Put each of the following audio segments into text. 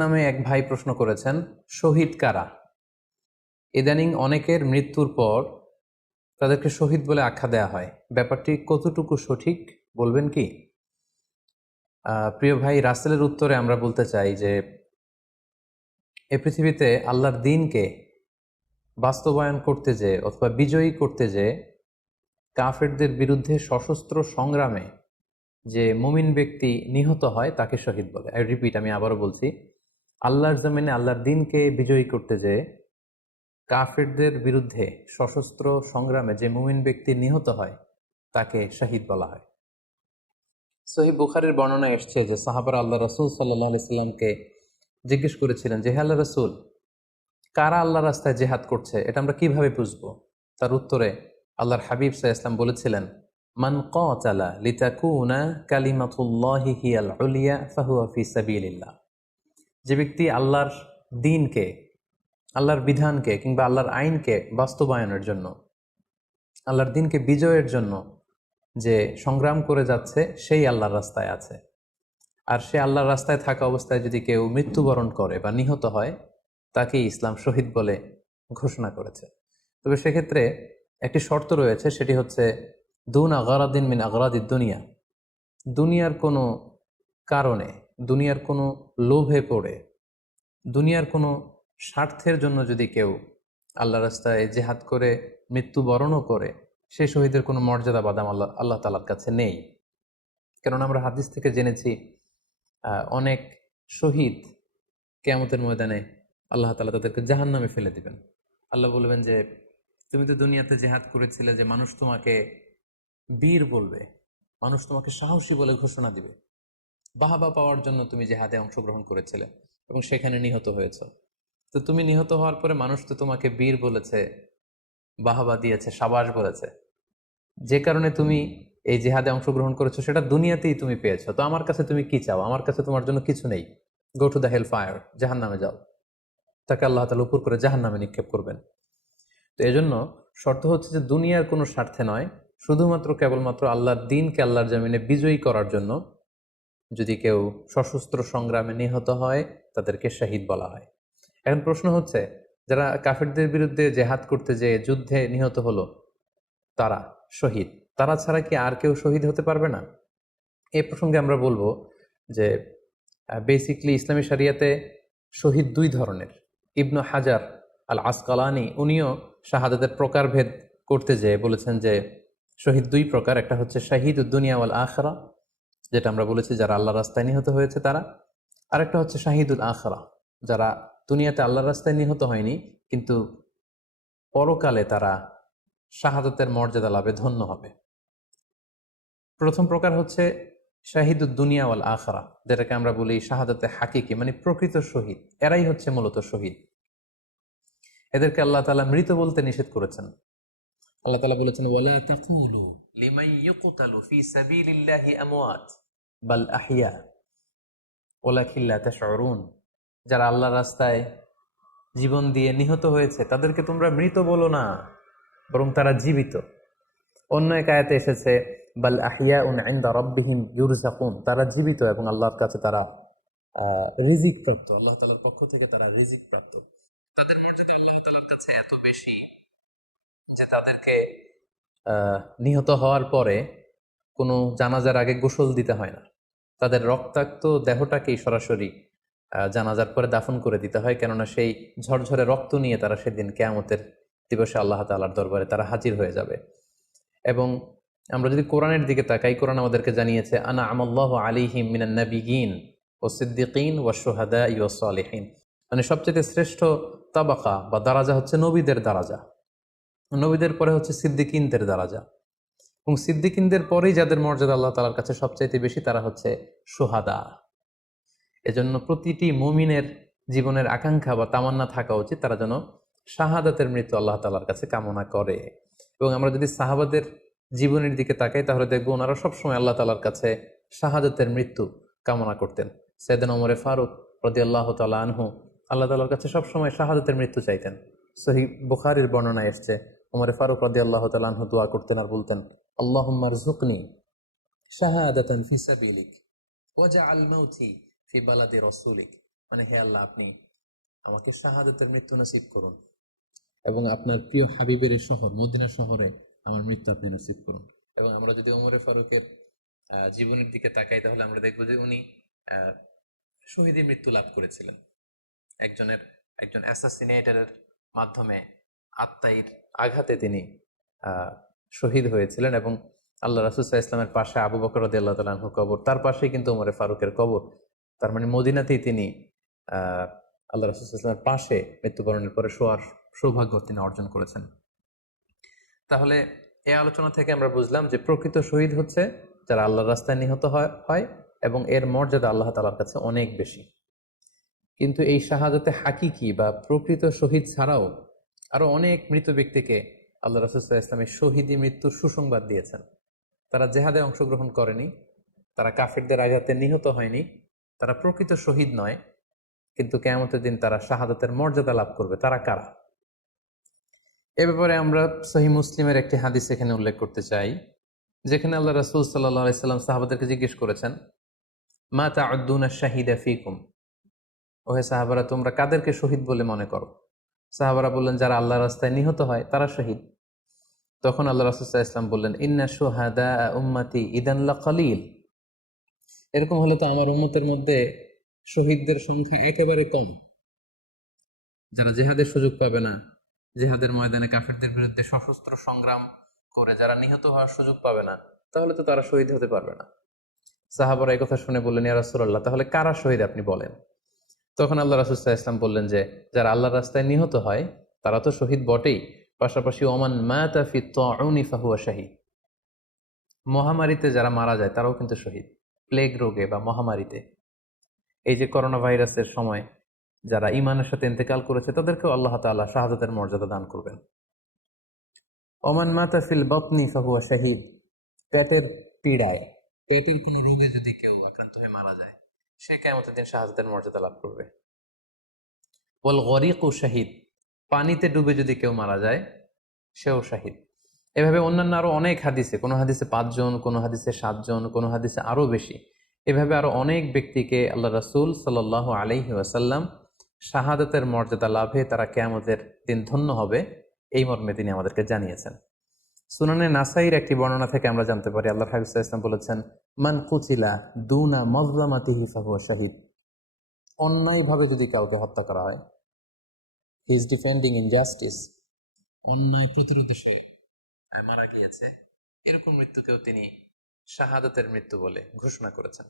নামে এক ভাই প্রশ্ন করেছেন, শহীদ কারা? ইদানিং অনেকের মৃত্যুর পর তাদেরকে শহীদ বলে আখ্যা দেয়া হয়। ব্যাপারটি কতটুকু সঠিক বলবেন কি? প্রিয় ভাই, রাসেলের উত্তরে আমরা বলতে চাই যে এ পৃথিবীতে আল্লাহর দ্বীনকে বাস্তবায়ন করতে যে অথবা বিজয়ী করতে যে কাফেরদের বিরুদ্ধে সশস্ত্র সংগ্রামে যে মুমিন ব্যক্তি নিহত হয় তাকে শহীদ বলে। আই রিপিট, আমি আবারও বলছি, আল্লাহর জমিনে আল্লাহর দ্বীনকে বিজয়ী করতে যে কাফেরদের বিরুদ্ধে সশস্ত্র সংগ্রামে যে মুমিন ব্যক্তি নিহত হয় তাকে শহীদ বলা হয়। সহিহ বুখারীর বর্ণনা এসছে যে সাহাবারা আল্লাহ রাসূল সাল্লাল্লাহু আলাইহি সাল্লামকে জিজ্ঞেস করেছিলেন যে, হে আল্লাহ রাসূল, কারা আল্লাহর রাস্তায় জিহাদ করছে এটা আমরা কিভাবে বুঝবো? তার উত্তরে আল্লাহর হাবিব সাল্লাল্লাহু আলাইহি ওয়াসাল্লাম বলেছিলেন, মান কাতালা লিতাকুনা কালিমাতুল্লাহি হিয়াল উলিয়া ফাহুয়া ফি সাবিলিল্লাহ। যে ব্যক্তি আল্লাহর দ্বীনকে, আল্লাহর বিধানকে কিংবা আল্লাহর আইনকে বাস্তবায়নের জন্য, আল্লাহর দ্বীনকে বিজয়ের জন্য যে সংগ্রাম করে যাচ্ছে সেই আল্লাহর রাস্তায় আছে। আর সে আল্লাহর রাস্তায় থাকা অবস্থায় যদি কেউ মৃত্যুবরণ করে বা নিহত হয় তাকে ইসলাম শহীদ বলে ঘোষণা করেছে। তবে সেক্ষেত্রে একটি শর্ত রয়েছে, সেটি হচ্ছে দুন আগারাদিন মিন আগারাদিদ দুনিয়া। দুনিয়ার কোনো কারণে, দুনিয়ার কোনো লোভে পড়ে, দুনিয়ার কোনো স্বার্থের জন্য যদি কেউ আল্লাহ রাস্তায় জেহাদ করে মৃত্যুবরণও করে, সেই শহীদের কোনো মর্যাদা বাদাম আল্লাহ তাআলার কাছে নেই। কেননা আমরা হাদিস থেকে জেনেছি অনেক শহীদ কিয়ামতের ময়দানে আল্লাহ তাআলা তাদেরকে জাহান্নামে ফেলে দিবেন। আল্লাহ বলবেন যে, তুমি তো দুনিয়াতে জেহাদ করেছিলে যে মানুষ তোমাকে বীর বলবে, মানুষ তোমাকে সাহসী বলে ঘোষণা দিবে, বাহাবা পাওয়ার জন্য তুমি জেহাদে অংশগ্রহণ করেছিলে এবং সেখানে নিহত হয়েছ। তো তুমি নিহত হওয়ার পরে মানুষ তো তোমাকে বীর বলেছে, বাহাবা দিয়েছে, সাবাস বলেছে, যে কারণে তুমি এই জেহাদে অংশগ্রহণ করেছো সেটা দুনিয়াতেই তুমি পেয়েছো। তো আমার কাছে তুমি কি চাও? আমার কাছে তোমার জন্য কিছু নেই। Go to the hell fire, জাহান নামে যাও। তাকে আল্লাহ তাআলা উপর করে জাহান নামে নিক্ষেপ করবেন। তো এজন্য শর্ত হচ্ছে যে দুনিয়ার কোনো স্বার্থে নয়, শুধুমাত্র কেবলমাত্র আল্লাহর দ্বীনকে আল্লাহর জমিনে বিজয়ী করার জন্য যদি কেউ সশস্ত্র সংগ্রামে নিহত হয় তাদেরকে শহীদ বলা হয়। এখন প্রশ্ন হচ্ছে, যারা কাফেরদের বিরুদ্ধে জেহাদ করতে যেয়ে যুদ্ধে নিহত হলো তারা শহীদ, তারা ছাড়া কি আর কেউ শহীদ হতে পারবে না? এই প্রসঙ্গে আমরা বলবো যে বেসিকলি ইসলামী শরিয়াতে শহীদ দুই ধরনের। ইবনু হাজার আল আসকালানি উনিও শাহাদাতের প্রকারভেদ করতে যেয়ে বলেছেন যে শহীদ দুই প্রকার। একটা হচ্ছে শাহিদ উদ্দুনিয়া ওয়াল আখরা, যেটা আমরা বলেছি যারা আল্লাহর রাস্তায় নিহত হয়েছে তারা। আরেকটা হচ্ছে শাহিদুল আখরা, যারা দুনিয়াতে আল্লাহর রাস্তায় নিহত হয়নি কিন্তু পরকালে তারা শাহাদাতের মর্যাদা লাভে ধন্য হবে। প্রথম প্রকার হচ্ছে শাহিদুদ দুনিয়া ওয়াল আখরা, যেটাকে আমরা বলি শাহাদাতে হাকিকি, মানে প্রকৃত শহীদ। এরাই হচ্ছে মূলত শহীদ। এদেরকে আল্লাহ তাআলা মৃত বলতে নিষেধ করেছেন। আল্লাহ তাআলা বলেছেন, ওয়ালা তাকুলু লিমান ইয়ুকতালু ফি সাবিলিল্লাহি আমওয়াত বাল আহইয়া ওয়ালাকিন লা তাশউরুন। যারা আল্লাহর রাস্তায় জীবন দিয়ে নিহত হয়েছে তাদেরকে তোমরা মৃত বলো না, বরং তারা জীবিত। অন্য এক আয়াতে এসেছে, বাল আহিয়াউন ইনদা রাব্বিহিম ইউরযাকুন, তারা জীবিত এবং আল্লাহর কাছে তারা রিজিক প্রাপ্ত, আল্লাহ তাআলার পক্ষ থেকে তারা রিজিক প্রাপ্ত। তাদের মর্যাদা আল্লাহ তাআলার কাছে এত বেশি যে তাদেরকে নিহত হওয়ার পরে কোনো জানাজার আগে গোসল দিতে হয় না। তাদের রক্তাক্ত দেহটাকেই সরাসরি জানাজার পরে দাফন করে দিতে হয়, কেননা সেই ঝরঝরে রক্ত নিয়ে তারা সেদিন কিয়ামতের দিবসে আল্লাহ তাআলার দরবারে তারা হাজির হয়ে যাবে। এবং আমরা যদি কোরআনের দিকে তাকাই, কোরআন আমাদেরকে জানিয়েছে, আনা আমাল্লাহু আলাইহিম মিনান নাবিয়িন ওয়াস সিদ্দিকিন ওয়াশ শুহাদাই ওয়াস সালিহিন, মানে সবচেয়ে শ্রেষ্ঠ তাবাকা বা দারাজা হচ্ছে নবীদের দারাজা, নবীদের পরে হচ্ছে সিদ্দিকিনদের দারাজা, এবং সিদ্দিকিনদের পরেই যাদের মর্যাদা আল্লাহ তাআলার কাছে সবচাইতে বেশি তারা হচ্ছে শুহাদা। এজন্য প্রতিটি মুমিনের জীবনের আকাঙ্ক্ষা বা তামান্না থাকা উচিত তারা যেন শাহাদাতের মৃত্যু আল্লাহ তাআলার কাছে কামনা করে। এবং আমরা যদি সাহাবাদের জীবনের দিকে তাকাই তাহলে দেখবো ওনারা সবসময় আল্লাহ তাআলার কাছে শাহাদাতের মৃত্যু কামনা করতেন। সাইয়েদনা ওমর ফারুক রাদিয়াল্লাহু তাআলা আনহু আল্লাহ তাআলার কাছে সবসময় শাহাদাতের মৃত্যু চাইতেন। সহিহ বুখারীর বর্ণনা এসেছে, ওমর ফারুক রাদিয়াল্লাহু তাআলা আনহু দোয়া করতেন আর বলতেন, আল্লাহুম্মা রযুকনি শাহাদাতান ফি সাবিলিক ওয়াজআল মাউতি ফি বালাদি রাসূলিক। মানে হে আল্লাহ, আপনি আমাকে শাহাদাতের মৃত্যু নসিব করুন এবং আপনার প্রিয় হাবিবের শহর মদিনা শহরে আমার মৃত্যু আপনি নসিব করুন। এবং আমরা যদি ওমরে ফারুকের জীবনের দিকে তাকাই, তাহলে আমরা দেখবো যে উনি আহ, শহীদী মৃত্যু লাভ করেছিলেন। একজনের একজন অ্যাসাসিনেটরের মাধ্যমে আত্মাইর আঘাতে তিনি আহ, শহীদ হয়েছিলেন। এবং আল্লাহ রাসূল সাল্লাল্লাহু আলাইহি ইসলামের পাশে আবু বকর রাদিয়াল্লাহু তাআলা আনহু কবর, তার পাশেই কিন্তু ওমরে ফারুকের কবর। তার মানে মদিনাতেই তিনি আহ আল্লাহ রাসূল সাল্লাল্লাহু আলাইহি ইসলামের পাশে মৃত্যুবরণের পরে শোয়ার সৌভাগ্য তিনি অর্জন করেছেন। তাহলে এই আলোচনা থেকে আমরা বুঝলাম যে প্রকৃত শহীদ হচ্ছে যারা আল্লাহর রাস্তায় নিহত হয় এবং এর মর্যাদা আল্লাহ তাআলার কাছে অনেক বেশি। কিন্তু এই শাহাদাতে হাকিকি বা প্রকৃত শহীদ ছাড়াও আরো অনেক মৃত ব্যক্তিকে আল্লাহ রাসূল সাল্লাল্লাহু আলাইহি ওয়াসাল্লাম শহীদী মৃত্যুর সুসংবাদ দিয়েছেন। তারা জেহাদে অংশগ্রহণ করেনি, তারা কাফিরদের আঘাতে নিহত হয়নি, তারা প্রকৃত শহীদ নয়, কিন্তু কিয়ামতের দিন তারা শাহাদাতের মর্যাদা লাভ করবে। তারা কারা? এ ব্যাপারে আমরা সহিহ মুসলিমের একটি হাদিস এখানে উল্লেখ করতে চাই, যেখানে আল্লাহ রাসূল সাল্লাল্লাহু আলাইহি সাল্লাম সাহাবাদেরকে জিজ্ঞেস করেছেন, মা তাউদ্দুনা শাহিদা ফিকুম, ওহে সাহাবারা, তোমরা কাদেরকে শহীদ বলে মনে করো? সাহাবারা বললেন, যারা আল্লাহর রাস্তায় নিহত হয় তারা শহীদ। তখন আল্লাহ রাসূল সাল্লাল্লাহু আলাইহি ওয়াসাল্লাম বললেন, ইন্না শুহাদা উম্মতি ইদান লাকালিল, এরকম হলে তো আমার উম্মতের মধ্যে শহীদদের সংখ্যা একেবারে কম। যারা জেহাদের সুযোগ পাবে না, জেহাদের ময়দানে কাফেরদের বিরুদ্ধে সশস্ত্র সংগ্রাম করে যারা নিহত হওয়ার সুযোগ পাবে না, তাহলে তো তারা শহীদ হতে পারবে না। সাহাবারা এই কথা শুনে বললেন, ইয়া রাসূলুল্লাহ, তাহলে কারা শহীদ আপনি বলেন। তখন আল্লাহ রাসূল সাল্লাল্লাহু আলাইহি ওয়াসাল্লাম বললেন যে, যারা আল্লাহর রাস্তায় নিহত হয় তারা তো শহীদ বটেই, পাশাপাশি ওমান মাতা ফি তাউনি ফাহুয়া শাহীদ, মহামারীতে যারা মারা যায় তারাও কিন্তু শহীদ। প্লেগ রোগে বা মহামারীতে, এই যে করোনা ভাইরাসের সময় যারা ঈমানের সাথে ইন্তেকাল করেছে তাদেরকেও আল্লাহ তাআলা শাহাদাতের মর্যাদা দান করবেন। ওমান মাতা ফিল বাতনি ফাহুয়া শাহীদ, পেটের পীড়ায়, পেটের কোনো রোগে যদি কেউ আক্রান্ত হয়ে মারা যায়, সে কিয়ামতের দিন শাহাদাতের মর্যাদা লাভ করবে। ওয়াল গরিকু শাহীদ, পানিতে ডুবে যদি কেউ মারা যায় সেও শাহীদ। এভাবে অন্যান্য আরো অনেক হাদিসে, কোনো হাদিসে 5 জন, কোনো হাদিসে 7 জন, কোনো হাদিসে আরো বেশি, এভাবে আরো অনেক ব্যক্তিকে আল্লাহ রাসূল সাল্লাল্লাহু আলাইহি ওয়াসাল্লাম শাহাদাতের মর্যাদা লাভে তারা কিয়ামতের দিন ধন্য হবে এই মর্মে তিনি আমাদেরকে জানিয়েছেন। সুনানে নাসাইর একটি বর্ণনা থেকে আমরা জানতে পারি, আল্লাহর হাবিব সাল্লাল্লাহু আলাইহি ওয়াসাল্লাম বলেছেন, মান কুতিলা দুনা মাজলামাতিহি ফাহুয়া শাহীদ, অন্যায়ভাবে যদি কাউকে হত্যা করা হয়, হি ইজ ডিফেন্ডিং ইনজাস্টিস, অন্যায় প্রতিরোধে সে মারা গিয়েছে, এরকম মৃত্যুকেও তিনি শাহাদাতের মৃত্যু বলে ঘোষণা করেছেন।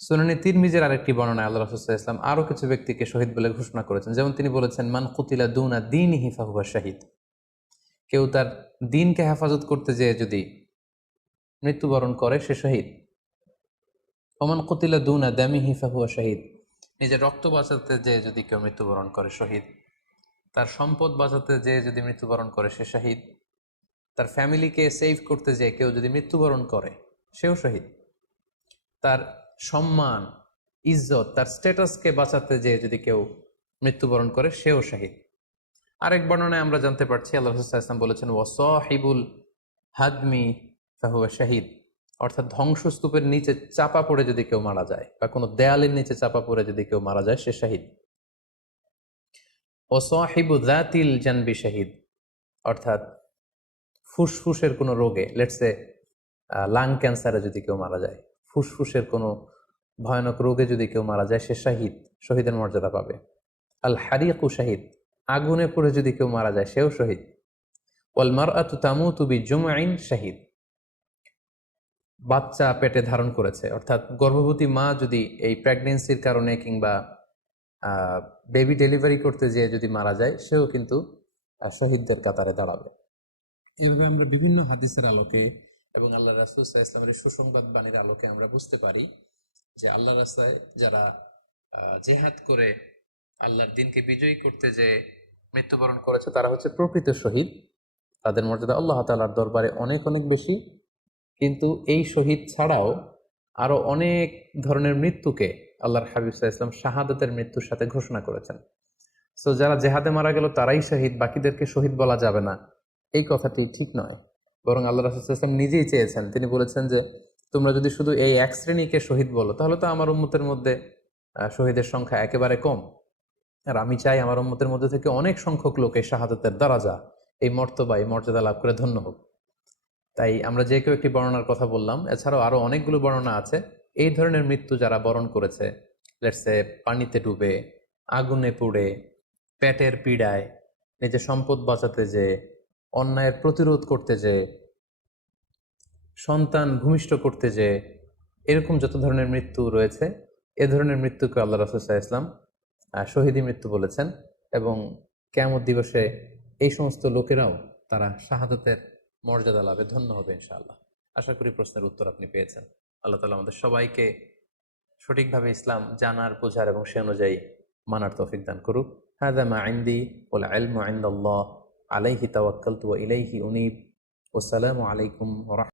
সুনানে তিরমিজির আরেকটি বর্ণনায় আল্লাহ রাসূল সাল্লাল্লাহু আলাইহি ওয়াসাল্লাম আরো কিছু ব্যক্তিকে শহীদ বলে ঘোষণা করেছেন। যেমন তিনি বলেছেন, মান কুতিলা দুনা দীনিহি ফাহুয়া শাহীদ, কেউ তার দ্বীনকে হেফাজত করতে যেয়ে যদি মৃত্যুবরণ করে সে শহীদ। ওমান কুতিলা দুনা দামিহি ফাহুয়া শাহীদ, নিজের রক্ত বাঁচাতে যেয়ে যদি কেউ মৃত্যুবরণ করে শহীদ। তার সম্পদ বাঁচাতে যেয়ে যদি মৃত্যুবরণ করে সে শহীদ। তার ফ্যামিলিকে সেভ করতে যেয়ে কেউ যদি মৃত্যুবরণ করে সেও শহীদ। তার সম্মান, ইজ্জত, তার স্ট্যাটাসকে বাঁচাতে যেয়ে যদি কেউ মৃত্যুবরণ করে সেও শহীদ। আরেক বর্ণনায় আমরা জানতে পারছি, আল্লাহ রাসূল সাল্লাল্লাহু আলাইহি ওয়াসাল্লাম বলেছেন, ওয়াসাহিবুল হাদমি ফাহুয়া শাহীদ, অর্থাৎ ধ্বংসস্তূপের নিচে চাপা পড়ে যদি কেউ মারা যায় বা কোনো দেয়ালের নিচে চাপা পড়ে যদি কেউ মারা যায় সে শহীদ। ওয়াসাহিবু যাতিল জানবি শাহীদ, অর্থাৎ ফুসফুসের কোনো রোগে, লেটসে লাং ক্যান্সারে যদি কেউ মারা যায়, ফুসফুসের কোনো ভয়ানক রোগে যদি কেউ মারা যায় সে শাহীদ, শহীদের মর্যাদা পাবে। আল হারিকু শাহীদ, আগুনে পড়ে যদি কেউ মারা যায় সেও শহীদ। ওয়াল মারআতু তামুতু বিজুমঈন শাহীদ, বাচ্চা পেটে ধারণ করেছে, অর্থাৎ গর্ভবতী মা যদি এই প্রেগনেন্সির কারণে কিংবা বেবি ডেলিভারি করতে যেয়ে যদি মারা যায় সেও কিন্তু শহীদদের কাতারে দাঁড়াবে। এভাবে আমরা বিভিন্ন হাদিসের আলোকে এবং আল্লাহ রাসূল সাল্লাল্লাহু আলাইহি ওয়াসাল্লামের সুসংবাদ বাণীর আলোকে আমরা বুঝতে পারি যে আল্লাহর রাস্তায় যারা জেহাদ করে আল্লাহর দ্বীনকে বিজয়ী করতে যে মৃত্যুবরণ করেছে তারা হচ্ছে প্রকৃত শহীদ। তাদের মর্যাদা আল্লাহ তাআলার দরবারে অনেক অনেক বেশি। কিন্তু এই শহীদ ছাড়াও আরো অনেক ধরনের মৃত্যুকে আল্লাহর হাবিব সাল্লাল্লাহু আলাইহি ওয়াসাল্লাম শাহাদাতের মৃত্যুর সাথে ঘোষণা করেছেন। সো যারা জেহাদে মারা গেল তারাই শহীদ, বাকিদেরকে শহীদ বলা যাবে না, এই কথাটি ঠিক নয়। বরং আল্লাহ রাসূল সাল্লাল্লাহু আলাইহি ওয়াসাল্লাম নিজেই চেয়েছেন, তিনি বলেছেন যে তোমরা যদি শুধু এই এক শ্রেণীকে শহীদ বলো তাহলে তো আমার উম্মতের মধ্যে শহীদের সংখ্যা একেবারে কম। আর আমি চাই আমার উম্মতের মধ্যে থেকে অনেক সংখ্যক লোক এই শাহাদাতের দরাজা, এই মর্তবা, এই মর্যাদা লাভ করে ধন্য হোক। তাই আমরা যে কেউ একটি বর্ণনার কথা বললাম, এছাড়াও আরো অনেকগুলো বর্ণনা আছে। এই ধরনের মৃত্যু যারা বরণ করেছে, লেটসে পানিতে ডুবে, আগুনে পুড়ে, পেটের পীড়ায়, নিজের সম্পদ বাঁচাতে যে, অন্যায়ের প্রতিরোধ করতে যে, সন্তান ভূমিষ্ঠ করতে যে, এরকম যত ধরনের মৃত্যু রয়েছে, এ ধরনের মৃত্যুকে আল্লাহ রাসূল সাল্লাল্লাহু আলাইহি ওয়াসাল্লাম শহীদী মৃত্যু বলেছেন। এবং কিয়ামত দিবসে এই সমস্ত লোকেরাও তারা শাহাদাতের মর্যাদা লাভে ধন্য হবে ইনশাআল্লাহ। আশা করি প্রশ্নের উত্তর আপনি পেয়েছেন। আল্লাহ তাআলা আমাদের সবাইকে সঠিকভাবে ইসলাম জানার, বোঝার এবং সে অনুযায়ী মানার তৌফিক দান করুক। হাযা মা ইনদি ওয়াল ইলমু ইনদাল্লাহ আলাইহি তাওয়াক্কালতু ওয়া ইলাইহি উনীব। ওয়াসসালামু আলাইকুম ওয়া